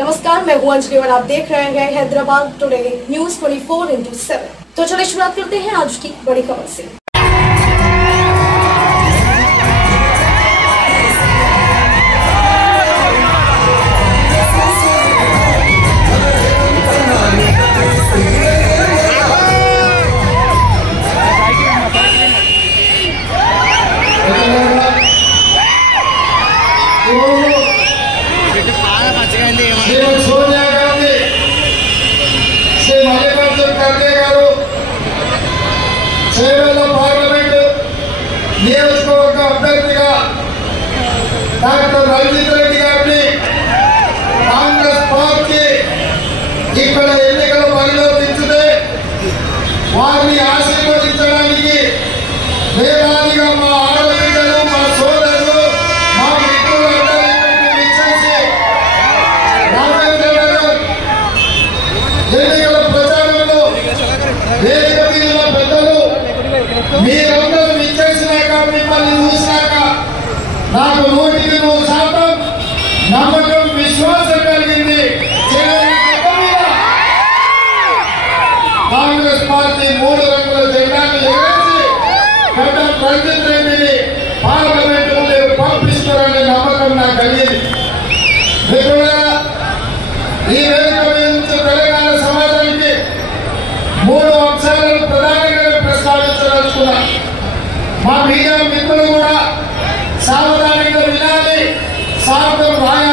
नमस्कार, मैं हूं अंजलि और आप देख रहे हैं हैदराबाद टुडे न्यूज 24/7। तो चलिए शुरुआत करते हैं आज की बड़ी खबर से। सोनिया गांधी श्री मल्लिकार्जुन खड़गे गारू చేవెళ్ళ పార్లమెంట్ నియోజకవర్గ అభ్యర్థిగా డాక్టర్ రంజిత్ రెడ్డి గారిని కాంగ్రెస్ పార్టీ ఇక్కడ ఎన్నికల బరిలో దించితే వారిని ఆశీర్వదించడానికి వేలాదిగా మా ఆడపిల్లలు, మా సోదరులు, మా మిత్రులందరూ విచ్చేసి ఎన్నికల ప్రచారంలో వేదిక మీద పెద్దలు మీరందరూ విచ్చేసినాక, మిమ్మల్ని చూసినాక నాకు 100% నమ్మకం, విశ్వాసం కలిగింది. కాంగ్రెస్ పార్టీ 3 రంగుల జెండాను ఎగరేసి డాక్టర్ రంజిత్ రెడ్డిని పార్లమెంట్ ముందు పంపిస్తారనే నమ్మకం నాకు కలిగింది. మిత్రులారా, ఈ వేదిక మీద నుంచి తెలంగాణ సమాజానికి 3 అంశాలను ప్రధానంగా ప్రస్తావించదలుచుకున్నా. మా మీడియా మిత్రులు కూడా సావధానంగా వినాలి, సార్థం రాయాలి.